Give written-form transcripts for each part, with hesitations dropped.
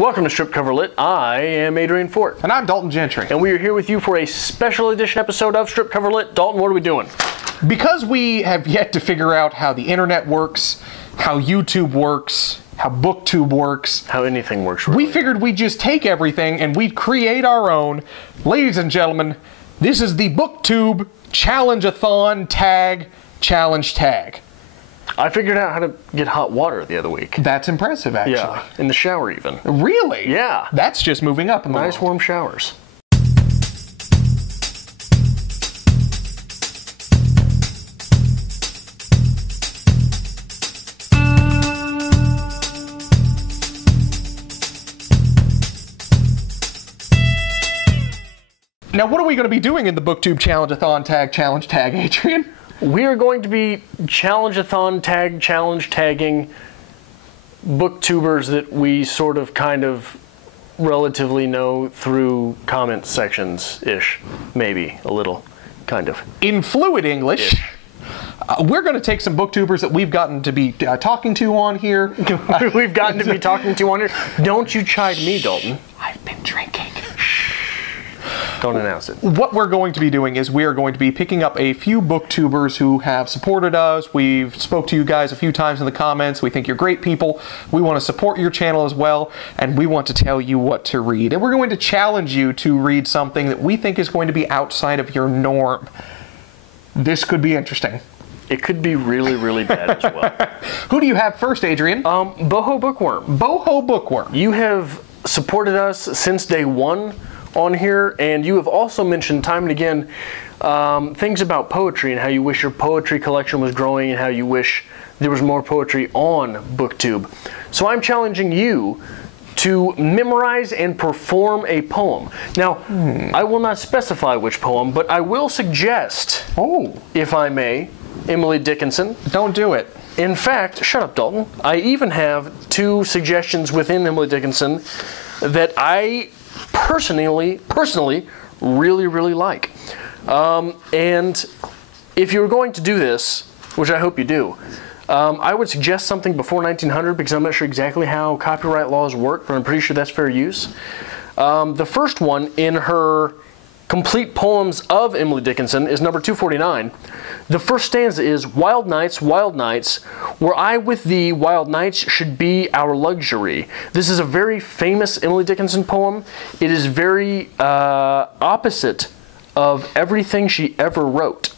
Welcome to Strip Cover Lit. I am Adrian Fort. And I'm Dalton Gentry. And we are here with you for a special edition episode of Strip Cover Lit. Dalton, what are we doing? Because we have yet to figure out how the internet works, how YouTube works, how Booktube works, how anything works, really. We figured we'd just take everything and we'd create our own. Ladies and gentlemen, this is the Booktube Challenge-a-thon challenge tag. I figured out how to get hot water the other week. That's impressive, actually. Yeah, in the shower even. Really? Yeah. That's just moving up in the world. Nice warm showers. Now, what are we going to be doing in the Booktube Challenge-a-thon challenge tag, Adrian? We are going to be challenge-a-thon challenge tagging booktubers that we sort of kind of relatively know through comment sections-ish. Maybe a little, kind of. In fluid English, we're going to take some booktubers that we've gotten to be talking to on here. We've gotten to be talking to on here. Don't you chide me, Dalton. I've been drinking. Don't announce it. What we're going to be doing is we are going to be picking up a few booktubers who have supported us. We've spoke to you guys a few times in the comments. We think you're great people. We want to support your channel as well, and we want to tell you what to read. And we're going to challenge you to read something that we think is going to be outside of your norm. This could be interesting. It could be really, really bad as well. Who do you have first, Adrian? Boho Bookworm. Boho Bookworm. You have supported us since day one on here, and you have also mentioned time and again things about poetry and how you wish your poetry collection was growing and how you wish there was more poetry on Booktube. So I'm challenging you to memorize and perform a poem. Now, I will not specify which poem, but I will suggest, if I may, Emily Dickinson. Don't do it. In fact, shut up, Dalton. I even have two suggestions within Emily Dickinson that I personally really like. And if you're going to do this, which I hope you do, I would suggest something before 1900 because I'm not sure exactly how copyright laws work, but I'm pretty sure that's fair use. The first one in her Complete Poems of Emily Dickinson is number 249. The first stanza is, wild nights, were I with thee, wild nights should be our luxury. This is a very famous Emily Dickinson poem. It is very opposite of everything she ever wrote.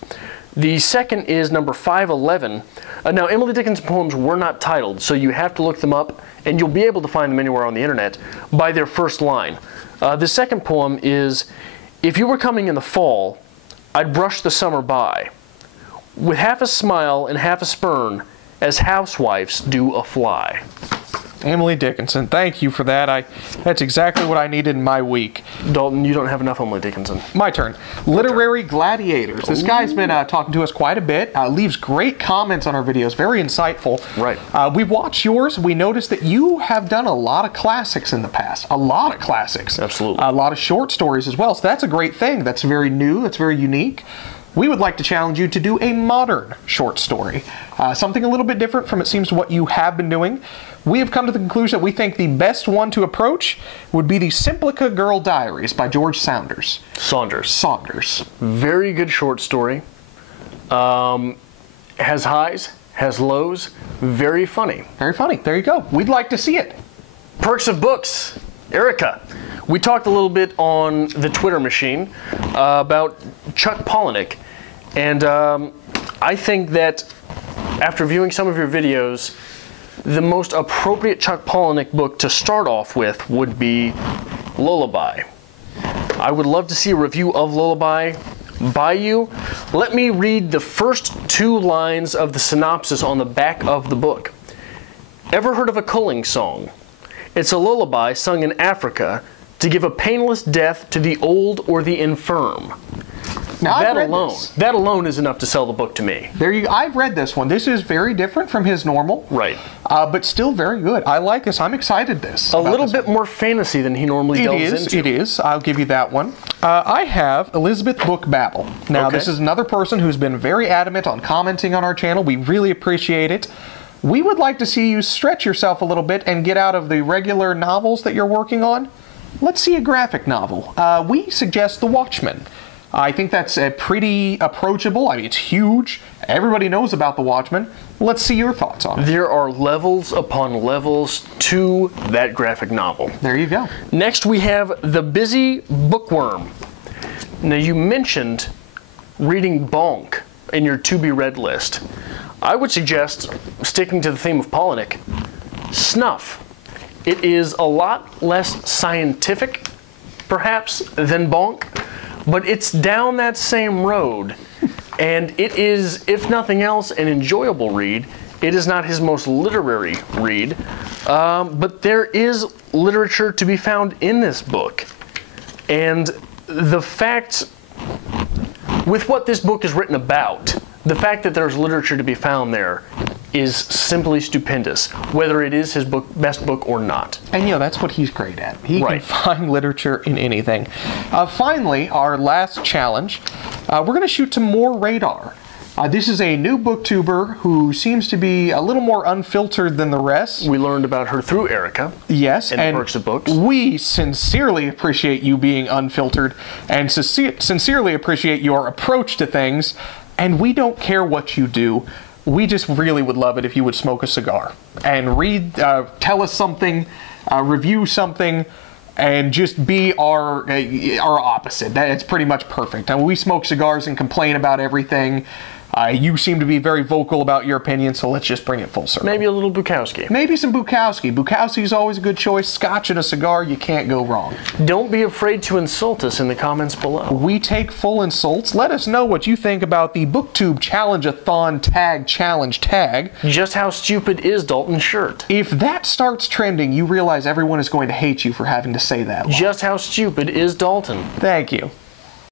The second is number 511. Now, Emily Dickinson poems were not titled, so you have to look them up, and you'll be able to find them anywhere on the internet, by their first line. The second poem is, if you were coming in the fall, I'd brush the summer by, with half a smile and half a spurn, as housewives do a fly. Emily Dickinson, thank you for that. That's exactly what I needed in my week. Dalton, you don't have enough Emily Dickinson. My turn. Literary Gladiators. This guy's been talking to us quite a bit, leaves great comments on our videos, very insightful. Right. We've watched yours. We noticed that you have done a lot of classics in the past. A lot of classics. Absolutely. A lot of short stories as well. So that's a great thing. That's very new. That's very unique. We would like to challenge you to do a modern short story. Something a little bit different from, it seems, what you have been doing. We have come to the conclusion that we think the best one to approach would be the Simplica Girl Diaries by George Saunders. Saunders. Very good short story. Has highs, has lows. Very funny. Very funny. There you go. We'd like to see it. Perks of Books. Erica. We talked a little bit on the Twitter machine about Chuck Palahniuk, and I think that after viewing some of your videos, the most appropriate Chuck Palahniuk book to start off with would be Lullaby. I would love to see a review of Lullaby by you. Let me read the first two lines of the synopsis on the back of the book. Ever heard of a culling song? It's a lullaby sung in Africa to give a painless death to the old or the infirm. Now, that alone is enough to sell the book to me. I've read this one. This is very different from his normal. Right. But still very good. I like this. I'm excited a little bit more fantasy than he normally delves into. It is. I'll give you that one. I have Elizabeth Bookbabble. Now, this is another person who's been very adamant on commenting on our channel. We really appreciate it. we would like to see you stretch yourself a little bit and get out of the regular novels that you're working on. Let's see a graphic novel. We suggest The Watchmen. I think that's pretty approachable. I mean, it's huge. Everybody knows about The Watchmen. Let's see your thoughts on it. There are levels upon levels to that graphic novel. There you go. Next, we have The Busy Bookworm. Now, you mentioned reading Bonk in your to-be-read list. I would suggest, sticking to the theme of Polinick, Snuff. It is a lot less scientific, perhaps, than Bonk, but it's down that same road, and it is, if nothing else, an enjoyable read. It is not his most literary read, but there is literature to be found in this book. And the fact, with what this book is written about, the fact that there's literature to be found there is simply stupendous, whether it is his best book or not. And that's what he's great at. He can Right. find literature in anything. Finally, our last challenge, we're going to shoot to more radar. This is a new booktuber who seems to be a little more unfiltered than the rest. We learned about her through Erica. Yes, and and the Perks of Books. We sincerely appreciate you being unfiltered and sincerely appreciate your approach to things, and we don't care what you do. We just really would love it if you would smoke a cigar and read, tell us something, review something, and just be our opposite. It's pretty much perfect. And we smoke cigars and complain about everything. You seem to be very vocal about your opinion, so let's just bring it full circle. Maybe a little Bukowski. Maybe some Bukowski. Bukowski is always a good choice. Scotch and a cigar, you can't go wrong. Don't be afraid to insult us in the comments below. We take full insults. Let us know what you think about the Booktube Challenge-a-thon tag challenge tag. Just how stupid is Dalton's shirt? If that starts trending, you realize everyone is going to hate you for having to say that line. Just how stupid is Dalton? Thank you.